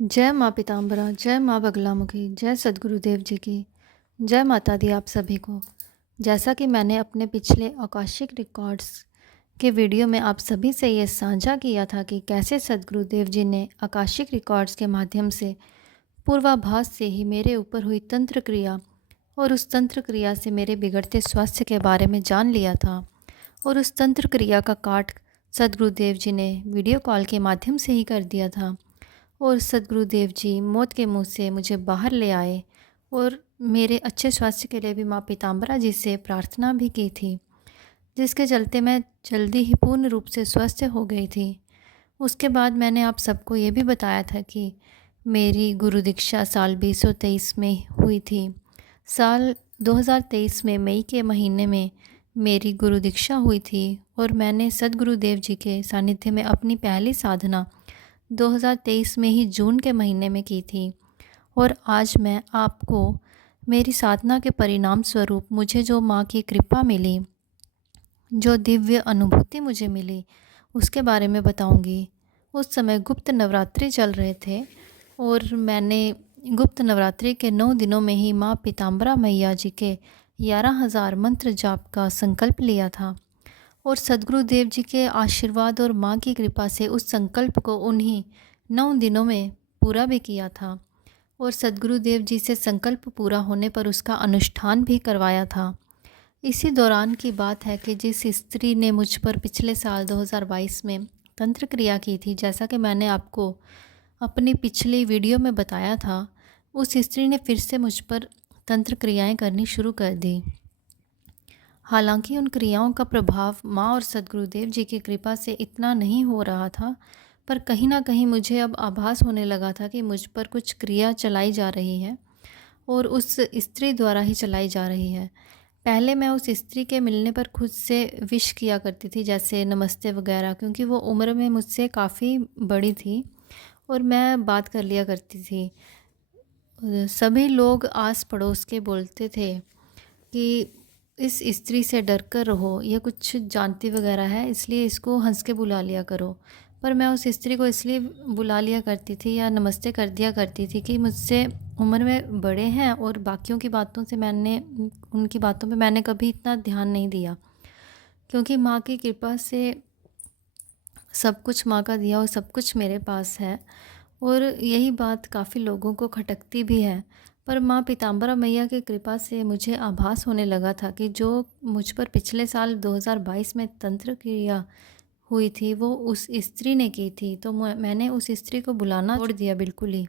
जय माँ पीताम्बरा, जय माँ बगलामुखी, जय सद्गुरुदेव जी की, जय माता दी आप सभी को। जैसा कि मैंने अपने पिछले आकाशिक रिकॉर्ड्स के वीडियो में आप सभी से ये साझा किया था कि कैसे सद्गुरुदेव जी ने आकाशिक रिकॉर्ड्स के माध्यम से पूर्वाभास से ही मेरे ऊपर हुई तंत्र क्रिया और उस तंत्र क्रिया से मेरे बिगड़ते स्वास्थ्य के बारे में जान लिया था। और उस तंत्र क्रिया का काट सद्गुरुदेव जी ने वीडियो कॉल के माध्यम से ही कर दिया था। और सद्गुरुदेव जी मौत के मुंह से मुझे बाहर ले आए और मेरे अच्छे स्वास्थ्य के लिए भी माँ पीताम्बरा जी से प्रार्थना भी की थी, जिसके चलते मैं जल्दी ही पूर्ण रूप से स्वस्थ हो गई थी। उसके बाद मैंने आप सबको ये भी बताया था कि मेरी गुरु दीक्षा साल 2023 में हुई थी। साल 2023 में मई के महीने में मेरी गुरु दीक्षा हुई थी और मैंने सद्गुरुदेव जी के सानिध्य में अपनी पहली साधना 2023 में ही जून के महीने में की थी। और आज मैं आपको मेरी साधना के परिणाम स्वरूप मुझे जो माँ की कृपा मिली, जो दिव्य अनुभूति मुझे मिली, उसके बारे में बताऊंगी। उस समय गुप्त नवरात्रि चल रहे थे और मैंने गुप्त नवरात्रि के 9 दिनों में ही माँ पीताम्बरा मैया जी के 11,000 मंत्र जाप का संकल्प लिया था। और सद्गुरुदेव जी के आशीर्वाद और माँ की कृपा से उस संकल्प को उन्हीं 9 दिनों में पूरा भी किया था। और सद्गुरुदेव जी से संकल्प पूरा होने पर उसका अनुष्ठान भी करवाया था। इसी दौरान की बात है कि जिस स्त्री ने मुझ पर पिछले साल 2022 में तंत्र क्रिया की थी, जैसा कि मैंने आपको अपनी पिछली वीडियो में बताया था, उस स्त्री ने फिर से मुझ पर तंत्र क्रियाएं करनी शुरू कर दी। हालांकि उन क्रियाओं का प्रभाव माँ और सद्गुरुदेव जी की कृपा से इतना नहीं हो रहा था, पर कहीं ना कहीं मुझे अब आभास होने लगा था कि मुझ पर कुछ क्रिया चलाई जा रही है और उस स्त्री द्वारा ही चलाई जा रही है। पहले मैं उस स्त्री के मिलने पर खुद से विश किया करती थी, जैसे नमस्ते वगैरह, क्योंकि वो उम्र में मुझसे काफ़ी बड़ी थी और मैं बात कर लिया करती थी। सभी लोग आस पड़ोस के बोलते थे कि इस स्त्री से डर कर रहो, ये कुछ जानती वगैरह है, इसलिए इसको हंस के बुला लिया करो। पर मैं उस स्त्री को इसलिए बुला लिया करती थी या नमस्ते कर दिया करती थी कि मुझसे उम्र में बड़े हैं और बाकियों की बातों से मैंने उनकी बातों पे मैंने कभी इतना ध्यान नहीं दिया, क्योंकि माँ की कृपा से सब कुछ माँ का दिया और सब कुछ मेरे पास है। और यही बात काफ़ी लोगों को खटकती भी है। पर माँ पीताम्बरा मैया की कृपा से मुझे आभास होने लगा था कि जो मुझ पर पिछले साल 2022 में तंत्र क्रिया हुई थी वो उस स्त्री ने की थी। तो मैंने उस स्त्री को बुलाना छोड़ दिया बिल्कुल ही,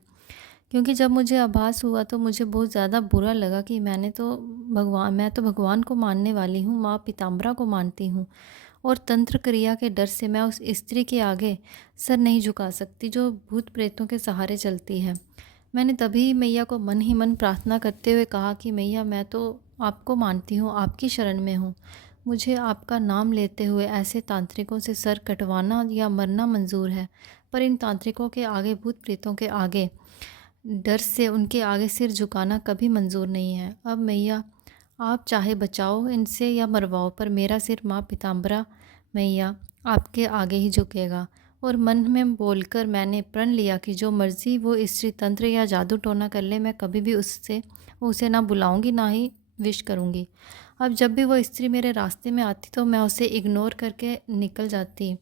क्योंकि जब मुझे आभास हुआ तो मुझे बहुत ज़्यादा बुरा लगा कि मैं तो भगवान को मानने वाली हूँ, माँ पीताम्बरा को मानती हूँ, और तंत्र क्रिया के डर से मैं उस स्त्री के आगे सर नहीं झुका सकती जो भूत प्रेतों के सहारे चलती है। मैंने तभी मैया को मन ही मन प्रार्थना करते हुए कहा कि मैया, मैं तो आपको मानती हूँ, आपकी शरण में हूँ, मुझे आपका नाम लेते हुए ऐसे तांत्रिकों से सर कटवाना या मरना मंजूर है, पर इन तांत्रिकों के आगे, भूत प्रेतों के आगे, डर से उनके आगे सिर झुकाना कभी मंजूर नहीं है। अब मैया, आप चाहे बचाओ इनसे या मरवाओ, पर मेरा सिर माँ पीताम्बरा मैया आपके आगे ही झुकेगा। और मन में बोलकर मैंने प्रण लिया कि जो मर्ज़ी वो स्त्री तंत्र या जादू टोना कर ले, मैं कभी भी उसे ना बुलाऊंगी, ना ही विश करूंगी। अब जब भी वो स्त्री मेरे रास्ते में आती तो मैं उसे इग्नोर करके निकल जाती।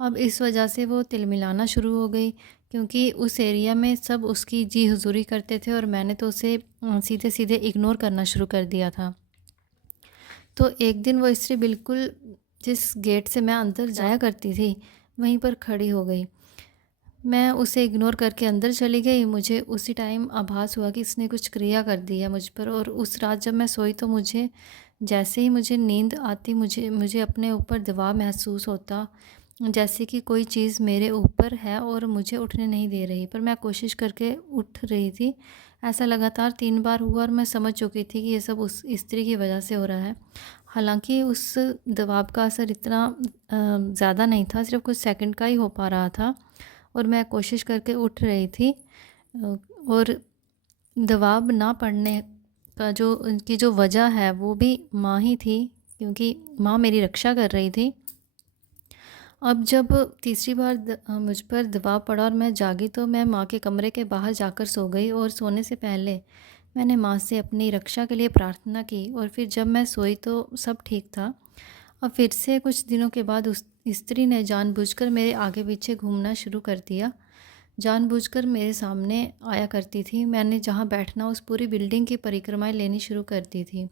अब इस वजह से वो तिलमिलाना शुरू हो गई, क्योंकि उस एरिया में सब उसकी जी हुजूरी करते थे और मैंने तो उसे सीधे सीधे इग्नोर करना शुरू कर दिया था। तो एक दिन वो स्त्री बिल्कुल जिस गेट से मैं अंदर जाया करती थी वहीं पर खड़ी हो गई। मैं उसे इग्नोर करके अंदर चली गई। मुझे उसी टाइम आभास हुआ कि इसने कुछ क्रिया कर दी है मुझ पर। और उस रात जब मैं सोई तो मुझे जैसे ही मुझे नींद आती, मुझे मुझे अपने ऊपर दबाव महसूस होता, जैसे कि कोई चीज़ मेरे ऊपर है और मुझे उठने नहीं दे रही। पर मैं कोशिश करके उठ रही थी। ऐसा लगातार 3 बार हुआ और मैं समझ चुकी थी कि ये सब उस स्त्री की वजह से हो रहा है। हालांकि उस दबाव का असर इतना ज़्यादा नहीं था, सिर्फ कुछ सेकंड का ही हो पा रहा था और मैं कोशिश करके उठ रही थी। और दबाव ना पड़ने का जो उनकी जो वजह है वो भी माँ ही थी, क्योंकि माँ मेरी रक्षा कर रही थी। अब जब तीसरी बार मुझ पर दबाव पड़ा और मैं जागी तो मैं माँ के कमरे के बाहर जाकर सो गई और सोने से पहले मैंने माँ से अपनी रक्षा के लिए प्रार्थना की और फिर जब मैं सोई तो सब ठीक था। अब फिर से कुछ दिनों के बाद उस स्त्री ने जानबूझकर मेरे आगे पीछे घूमना शुरू कर दिया। जानबूझकर मेरे सामने आया करती थी। मैंने जहाँ बैठना उस पूरी बिल्डिंग की परिक्रमाएं लेनी शुरू कर दी थी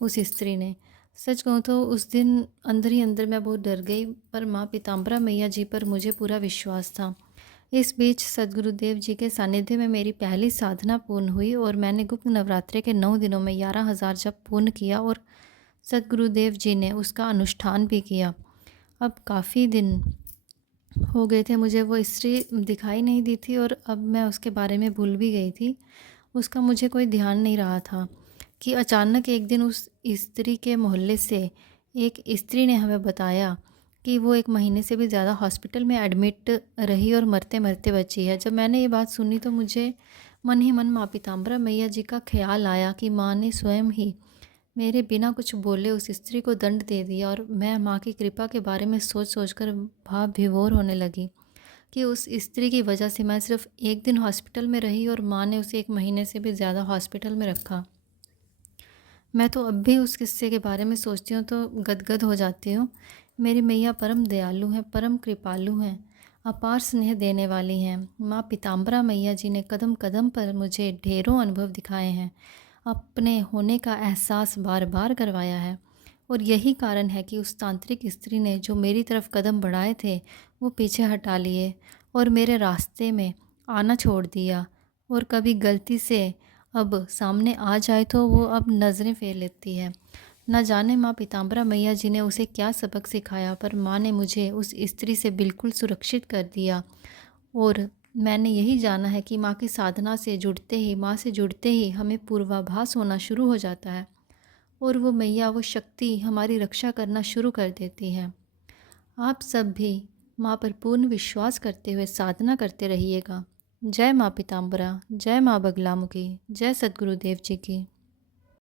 उस स्त्री ने। सच कहूँ तो उस दिन अंदर ही अंदर मैं बहुत डर गई, पर माँ पीताम्बरा मैया जी पर मुझे पूरा विश्वास था। इस बीच सद्गुरुदेव जी के सानिध्य में मेरी पहली साधना पूर्ण हुई और मैंने गुप्त नवरात्रे के 9 दिनों में 11,000 जप पूर्ण किया और सद्गुरुदेव जी ने उसका अनुष्ठान भी किया। अब काफ़ी दिन हो गए थे, मुझे वो स्त्री दिखाई नहीं दी थी और अब मैं उसके बारे में भूल भी गई थी। उसका मुझे कोई ध्यान नहीं रहा था कि अचानक एक दिन उस स्त्री के मोहल्ले से एक स्त्री ने हमें बताया कि वो 1 महीने से भी ज़्यादा हॉस्पिटल में एडमिट रही और मरते-मरते बची है। जब मैंने ये बात सुनी तो मुझे मन ही मन माँ पीताम्बरा मैया जी का ख़्याल आया कि माँ ने स्वयं ही मेरे बिना कुछ बोले उस स्त्री को दंड दे दिया और मैं माँ की कृपा के बारे में सोच-सोच कर भाव विभोर होने लगी कि उस स्त्री की वजह से मैं सिर्फ 1 दिन हॉस्पिटल में रही और माँ ने उसे 1 महीने से भी ज़्यादा हॉस्पिटल में रखा। मैं तो अब भी उस किस्से के बारे में सोचती हूँ तो गदगद हो जाती हूँ। मेरी मैया परम दयालु हैं, परम कृपालु हैं, अपार स्नेह देने वाली हैं। माँ पीताम्बरा मैया जी ने कदम कदम पर मुझे ढेरों अनुभव दिखाए हैं, अपने होने का एहसास बार बार करवाया है। और यही कारण है कि उस तांत्रिक स्त्री ने जो मेरी तरफ कदम बढ़ाए थे वो पीछे हटा लिए और मेरे रास्ते में आना छोड़ दिया। और कभी गलती से अब सामने आ जाए तो वो अब नज़रें फेर लेती है। न जाने माँ पीताम्बरा मैया जी ने उसे क्या सबक सिखाया, पर माँ ने मुझे उस स्त्री से बिल्कुल सुरक्षित कर दिया। और मैंने यही जाना है कि माँ की साधना से जुड़ते ही, माँ से जुड़ते ही हमें पूर्वाभास होना शुरू हो जाता है और वो मैया, वो शक्ति हमारी रक्षा करना शुरू कर देती है। आप सब भी माँ पर पूर्ण विश्वास करते हुए साधना करते रहिएगा। जय माँ पीताम्बरा, जय माँ बगलामुखी, जय सद्गुरुदेव जी की।